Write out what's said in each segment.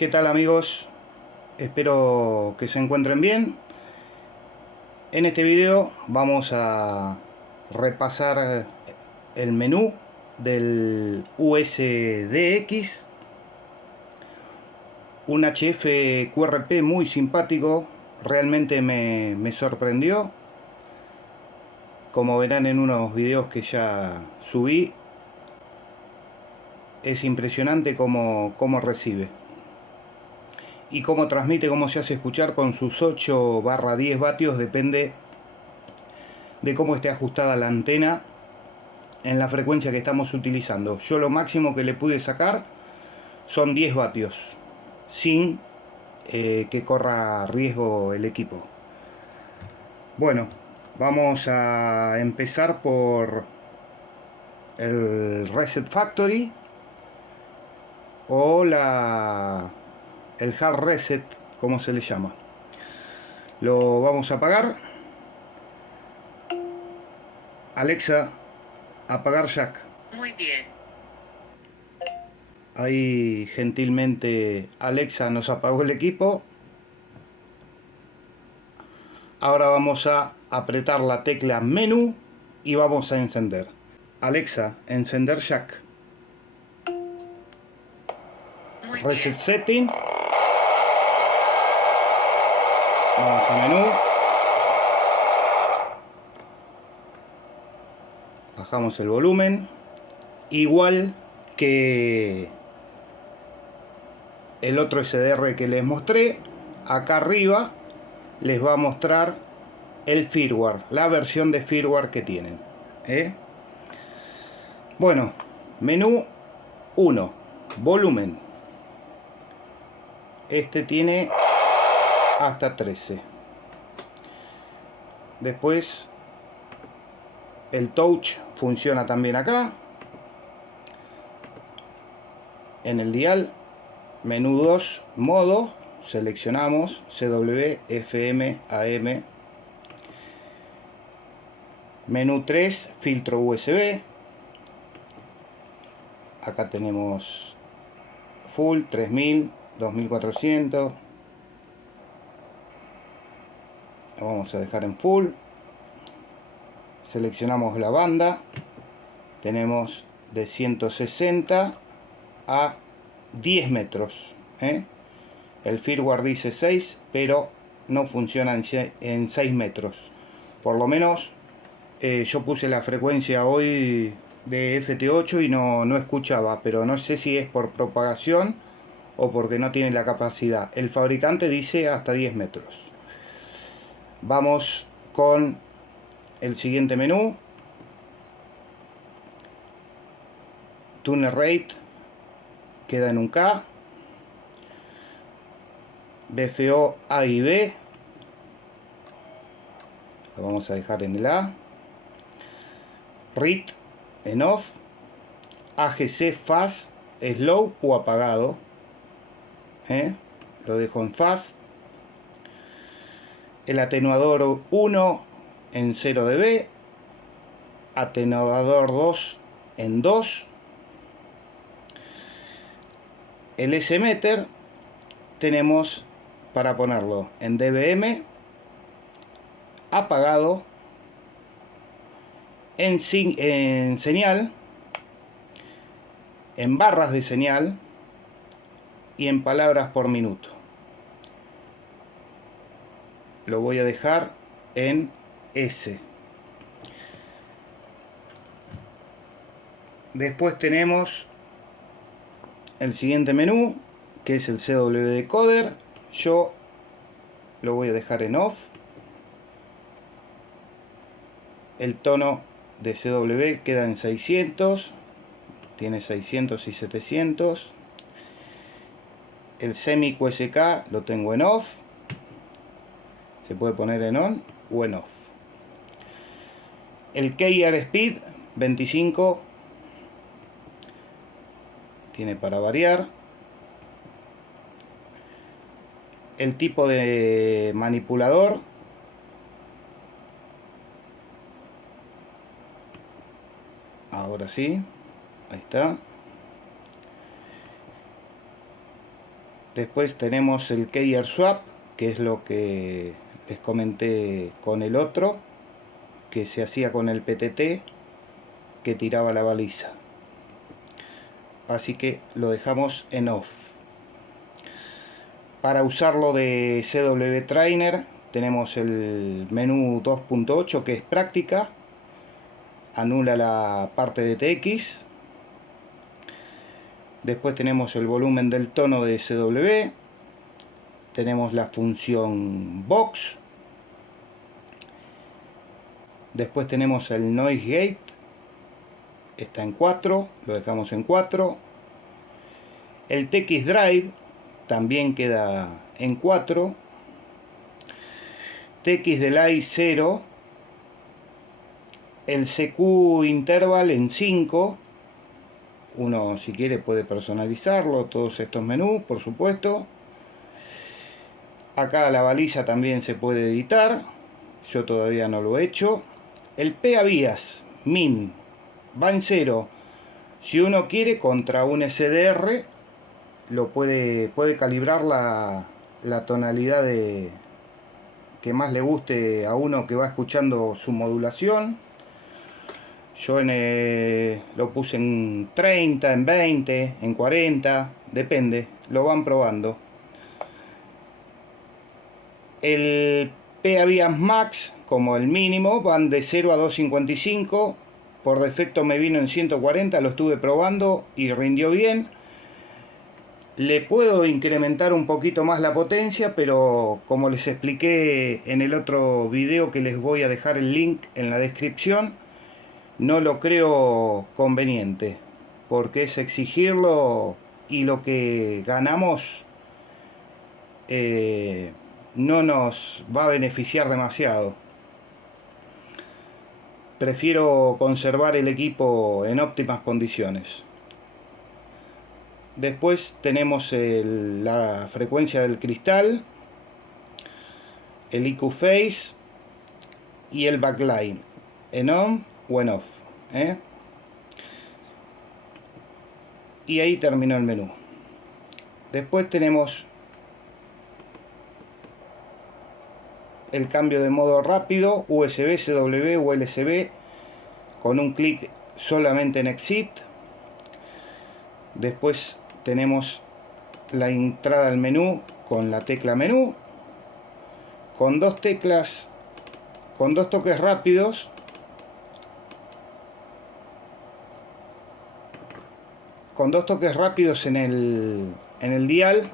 ¿Qué tal, amigos? Espero que se encuentren bien. En este video vamos a repasar el menú del USDX, un HF QRP muy simpático, realmente me sorprendió. Como verán en unos videos que ya subí, es impresionante cómo recibe y cómo transmite, cómo se hace escuchar con sus 8/10 vatios. Depende de cómo esté ajustada la antena en la frecuencia que estamos utilizando. Yo lo máximo que le pude sacar son 10 vatios sin que corra riesgo el equipo. Bueno, vamos a empezar por el Reset Factory o el Hard Reset, como se le llama. Lo vamos a apagar. Alexa, apagar jack. Muy bien. Ahí gentilmente Alexa nos apagó el equipo. Ahora vamos a apretar la tecla menú y vamos a encender. Alexa, encender jack. Muy Reset bien. setting. Vamos a menú. Bajamos el volumen. Igual que el otro SDR que les mostré, acá arriba les va a mostrar el firmware, la versión de firmware que tienen. Bueno, menú 1, volumen. Este tiene hasta 13. Después el touch funciona también acá. En el dial, menú 2, modo, seleccionamos CW, FM, AM. Menú 3, filtro USB. Acá tenemos full, 3000, 2400. Lo vamos a dejar en full. Seleccionamos la banda. Tenemos de 160 a 10 metros. El firmware dice 6, pero no funciona en 6 metros. Por lo menos yo puse la frecuencia hoy de FT8 y no escuchaba, pero no sé si es por propagación o porque no tiene la capacidad. El fabricante dice hasta 10 metros. Vamos con el siguiente menú. Tuner rate queda en un K. BFO A y B lo vamos a dejar en el A. RIT en off. AGC fast, slow o apagado. Lo dejo en fast. El atenuador 1 en 0 dB. Atenuador 2 en 2. El S-Meter tenemos para ponerlo en dBm, apagado, en señal, en barras de señal y en palabras por minuto. Lo voy a dejar en S. Después tenemos el siguiente menú, que es el CW decoder. Yo lo voy a dejar en off. El tono de CW queda en 600. Tiene 600 y 700. El semi QSK lo tengo en off. Se puede poner en on o en off. El Keyer Speed 25. Tiene para variar. El tipo de manipulador. Ahora sí. Ahí está. Después tenemos el Keyer Swap, que es lo que les comenté con el otro, que se hacía con el PTT, que tiraba la baliza. Así que lo dejamos en off. Para usarlo de CW Trainer tenemos el menú 2.8, que es práctica, anula la parte de TX. Después tenemos el volumen del tono de CW, tenemos la función Box, después tenemos el Noise Gate, está en 4, lo dejamos en 4. El TX Drive también queda en 4. TX Delay 0. El CQ Interval en 5. Uno, si quiere, puede personalizarlo, todos estos menús, por supuesto. Acá la baliza también se puede editar, yo todavía no lo he hecho. El PA Vías Min va en 0. Si uno quiere, contra un SDR lo puede calibrar la tonalidad que más le guste a uno que va escuchando su modulación. Yo lo puse en 30, en 20, en 40, depende, lo van probando. El PA Vías Max, como el mínimo, van de 0 a 255. Por defecto me vino en 140, lo estuve probando y rindió bien. Le puedo incrementar un poquito más la potencia, pero como les expliqué en el otro video, que les voy a dejar el link en la descripción, no lo creo conveniente, porque es exigirlo y lo que ganamos no nos va a beneficiar demasiado. Prefiero conservar el equipo en óptimas condiciones. Después tenemos la frecuencia del cristal, el EQ Phase y el backline, en on o en off. Y ahí terminó el menú. Después tenemos el cambio de modo rápido, USB, CW, USB, con un clic solamente en Exit. Después tenemos la entrada al menú con la tecla menú, con dos teclas, con dos toques rápidos. Con dos toques rápidos en el dial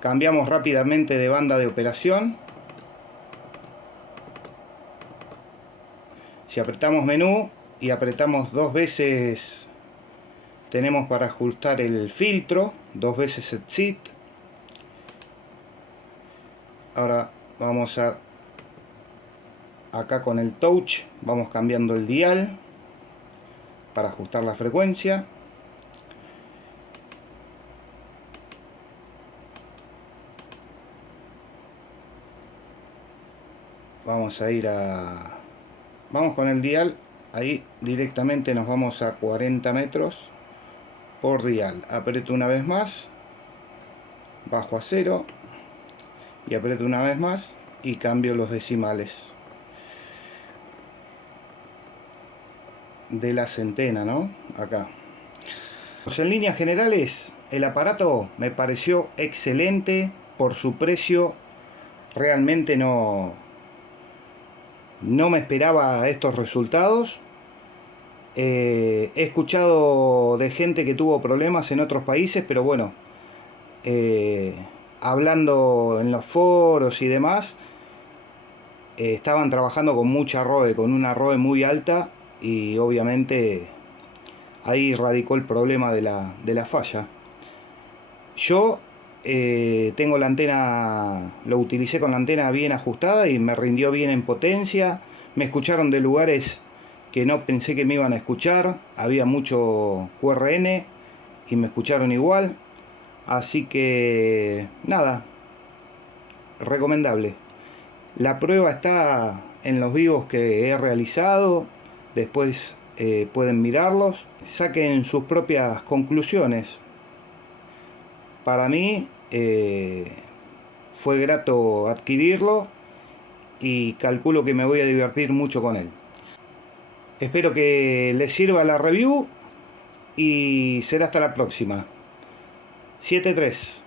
cambiamos rápidamente de banda de operación. Si apretamos menú y apretamos dos veces, tenemos para ajustar el filtro, dos veces Exit. Ahora vamos acá con el touch, vamos cambiando el dial para ajustar la frecuencia. Vamos con el dial, ahí directamente nos vamos a 40 metros por dial. Aprieto una vez más, bajo a 0 y aprieto una vez más y cambio los decimales de la centena, ¿no? Acá. Pues en líneas generales, el aparato me pareció excelente. Por su precio, realmente no me esperaba estos resultados. He escuchado de gente que tuvo problemas en otros países, pero bueno, hablando en los foros y demás, estaban trabajando con mucha ROE, con una ROE muy alta, y obviamente ahí radicó el problema de la falla. Yo tengo la antena, lo utilicé con la antena bien ajustada y me rindió bien en potencia. Me escucharon de lugares que no pensé que me iban a escuchar, había mucho QRN y me escucharon igual. Así que nada, recomendable. La prueba está en los vivos que he realizado, después pueden mirarlos, saquen sus propias conclusiones. Para mí Fue grato adquirirlo y calculo que me voy a divertir mucho con él. Espero que les sirva la review y será hasta la próxima. 7-3.